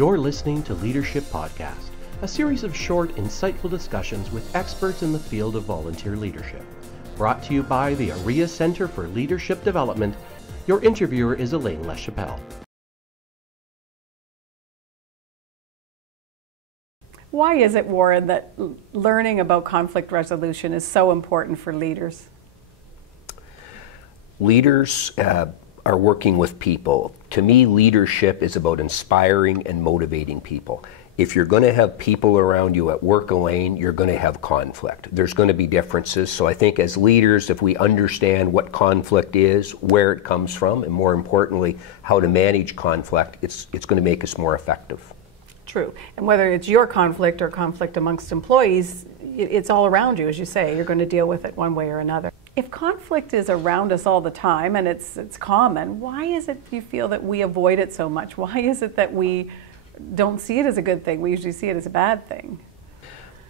You're listening to Leadership Podcast, a series of short, insightful discussions with experts in the field of volunteer leadership. Brought to you by the AREA Center for Leadership Development. Your interviewer is Elaine LaChapelle. Why is it, Warren, that learning about conflict resolution is so important for leaders? Leaders are working with people. To me, leadership is about inspiring and motivating people. If you're going to have people around you at work, Elaine, you're going to have conflict. There's going to be differences. So I think as leaders, if we understand what conflict is, where it comes from, and more importantly, how to manage conflict, it's going to make us more effective. True. And whether it's your conflict or conflict amongst employees, it's all around you, as you say. You're going to deal with it one way or another. If conflict is around us all the time and it's common, why is it you feel that we avoid it so much? Why is it that we don't see it as a good thing? We usually see it as a bad thing.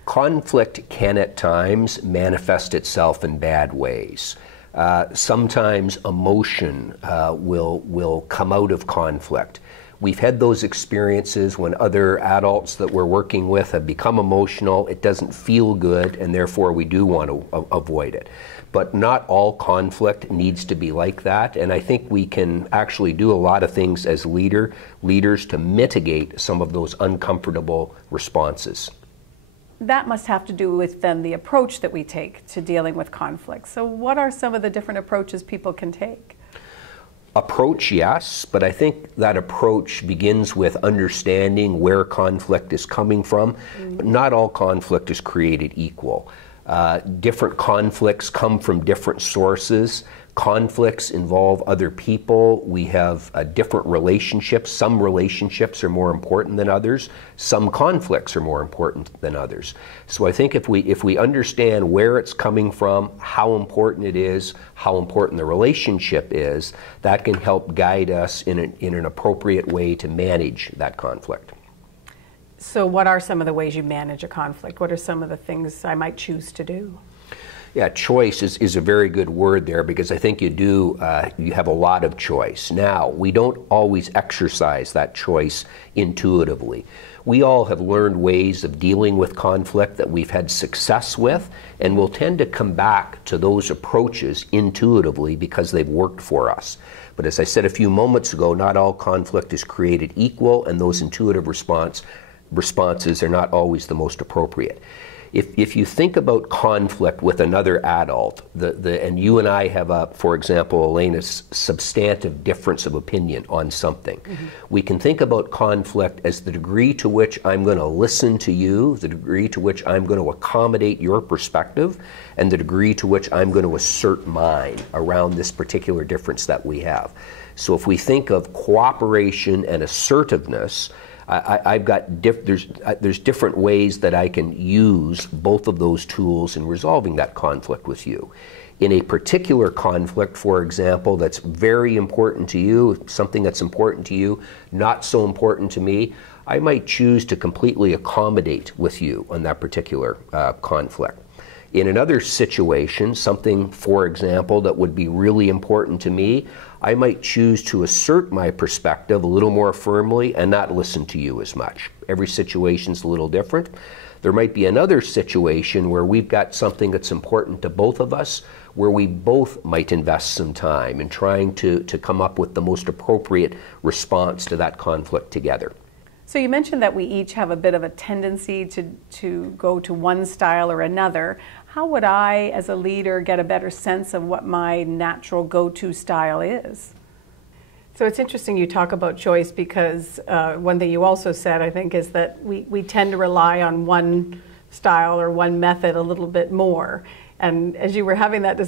Conflict can at times manifest itself in bad ways. Sometimes emotion will come out of conflict. We've had those experiences when other adults that we're working with have become emotional. It doesn't feel good, and therefore we do want to avoid it. But not all conflict needs to be like that, and I think we can actually do a lot of things as leaders to mitigate some of those uncomfortable responses. That must have to do with then the approach that we take to dealing with conflict. So what are some of the different approaches people can take? Approach, yes, but I think that approach begins with understanding where conflict is coming from. Not all conflict is created equal. Different conflicts come from different sources. Conflicts involve other people. We have different relationships. Some relationships are more important than others. Some conflicts are more important than others. So I think if we understand where it's coming from, how important it is, how important the relationship is, that can help guide us in an appropriate way to manage that conflict. So what are some of the ways you manage a conflict? What are some of the things I might choose to do? Yeah, choice is a very good word there, because I think you have a lot of choice. Now, we don't always exercise that choice intuitively. We all have learned ways of dealing with conflict that we've had success with, and we'll tend to come back to those approaches intuitively because they've worked for us. But as I said a few moments ago, not all conflict is created equal, and those intuitive responses are not always the most appropriate. If you think about conflict with another adult, and you and I have, for example, Elaine, a substantive difference of opinion on something, we can think about conflict as the degree to which I'm going to listen to you, the degree to which I'm going to accommodate your perspective, and the degree to which I'm going to assert mine around this particular difference that we have. So if we think of cooperation and assertiveness, there's different ways that I can use both of those tools in resolving that conflict with you. In a particular conflict, for example, that's very important to you, something that's important to you, not so important to me, I might choose to completely accommodate with you on that particular conflict. In another situation, something, for example, that would be really important to me, I might choose to assert my perspective a little more firmly and not listen to you as much. Every situation's a little different. There might be another situation where we've got something that's important to both of us, where we both might invest some time in trying to come up with the most appropriate response to that conflict together. So you mentioned that we each have a bit of a tendency to go to one style or another. How would I, as a leader, get a better sense of what my natural go-to style is? So it's interesting you talk about choice, because one thing you also said, I think, is that we tend to rely on one style or one method a little bit more. And as you were having that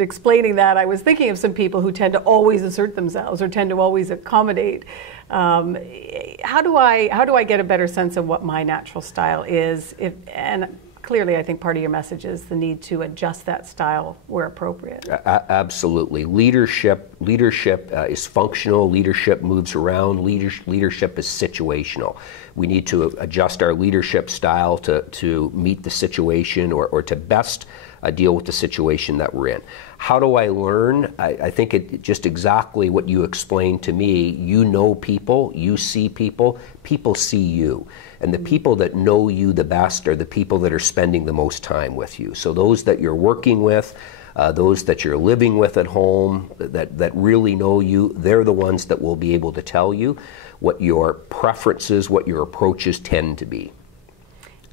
explaining that, I was thinking of some people who tend to always assert themselves or tend to always accommodate. How do I get a better sense of what my natural style is? And clearly, I think part of your message is the need to adjust that style where appropriate. Absolutely. Leadership is functional. Leadership moves around. Leadership is situational. We need to adjust our leadership style to meet the situation or to best deal with the situation that we're in. How do I learn? I think it just exactly what you explained to me. You know people, you see people, people see you. And the people that know you the best are the people that are spending the most time with you. So those that you're working with, those that you're living with at home, that really know you, they're the ones that will be able to tell you what your preferences, what your approaches tend to be.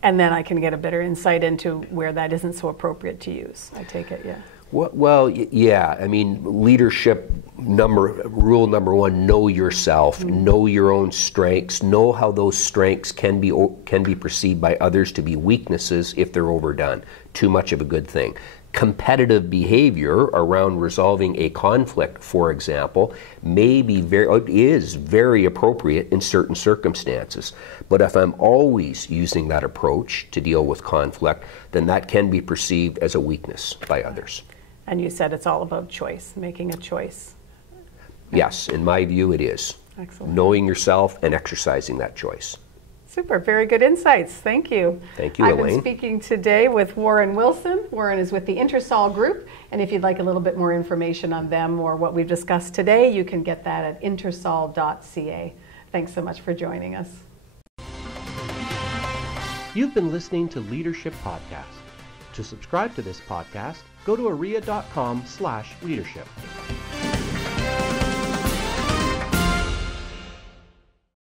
And then I can get a better insight into where that isn't so appropriate to use, I take it, yeah. Well, yeah. I mean, leadership rule number one: know yourself, know your own strengths, know how those strengths can be perceived by others to be weaknesses if they're overdone. Too much of a good thing. Competitive behavior around resolving a conflict, for example, is very appropriate in certain circumstances. But if I'm always using that approach to deal with conflict, then that can be perceived as a weakness by others. And you said it's all about choice, making a choice. Yes, in my view it is. Excellent. Knowing yourself and exercising that choice. Super, very good insights. Thank you. Thank you, I've Elaine. been speaking today with Warren Wilson. Warren is with the Intersol Group, and if you'd like a little bit more information on them or what we've discussed today, you can get that at intersol.ca. Thanks so much for joining us. You've been listening to Leadership Podcast. To subscribe to this podcast, go to aria.com/leadership.